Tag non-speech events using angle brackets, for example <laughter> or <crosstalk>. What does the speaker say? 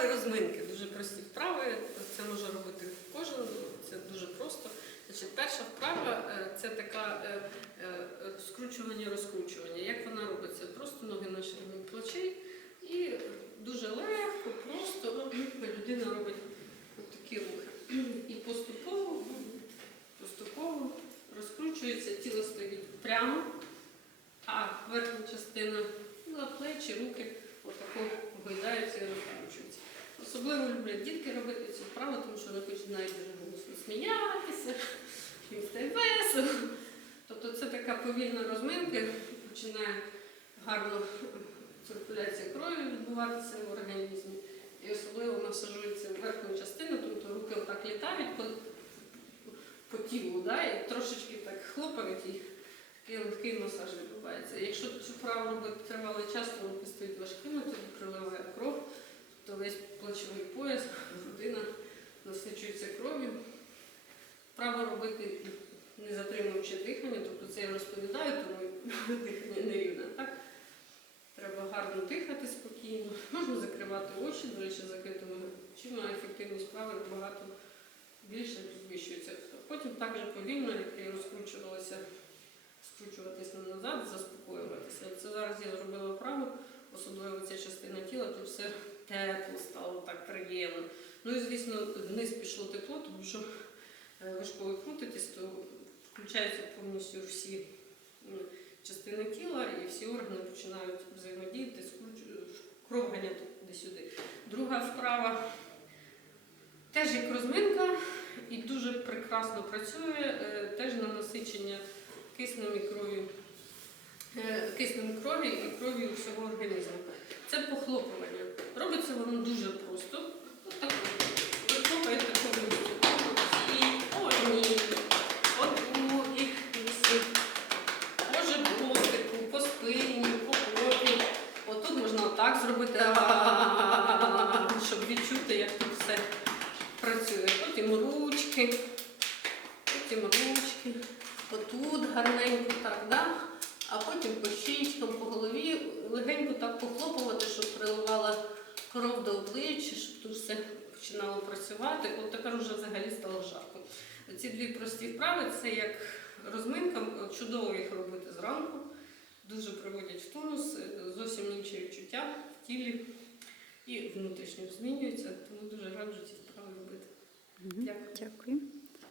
вправи розминки, дуже прості вправи. Це може робити кожен, це дуже просто. Значить, перша вправа е, це така е, е, скручування, розкручування. Як вона робиться? Просто ноги на ширині плечей і дуже легко, просто людина робить такі рухи. І поступово, поступово розкручується, тіло стоїть прямо, а верхня частина на плечі, руки отако гойдаються і розкручуються. Особливо люблять дітки робити цю вправу, тому що вони починають дуже голосно сміятися, їм стає весело. Тобто це така повільна розминка, починає гарно циркуляція крові відбуватися в організмі. І особливо масажується верхня частина, тобто руки отак літають по, по тілу, да, і трошечки так хлопають і такий легкий масаж відбувається. Якщо цю вправу робити тривалий час, то руки стають важкими, тоді Вправо робити не затримуючи дихання, тобто це я розповідаю, тому <laughs> дихання не рівне. Так? Треба гарно дихати спокійно, <laughs> можна закривати очі, до речі, закритими очима, ефективність вправи набагато більше підвищується. Потім так же повільно, як я розкручувалася, скручуватися назад, заспокоюватися. Це зараз я зробила вправу, особливо ця частина тіла, то все тепло стало, так приємно. Ну і звісно, вниз пішло тепло, тому що е, ви ж коли крутитесь, то включаються повністю всі частини тіла і всі органи починають взаємодіяти, кров ганяти туди-сюди. Друга вправа теж як розминка і дуже прекрасно працює, е, теж на насичення киснем і кров'ю. е, Киснем крові і кров'ю всього організму. Це похлопування. Робиться воно дуже просто. Отак. Ви хлопаєте повністю. І одні, одну і вісім. По животику, по спині, по попі. Отут можна отак зробити, щоб відчути, як тут все працює. Потім ручки, потім ручки. Отут гарненько так, да? а потім по щічкам, по голові легенько так похлопувати, щоб приливала кров до обличчя, щоб тут все починало працювати. От тепер вже взагалі стало жарко. Ці дві прості вправи це як розминка, чудово їх робити зранку, дуже приводять в тонус, зовсім інші відчуття в тілі і внутрішньо змінюються, тому дуже раджу ці вправи робити. Дякую. Дякую.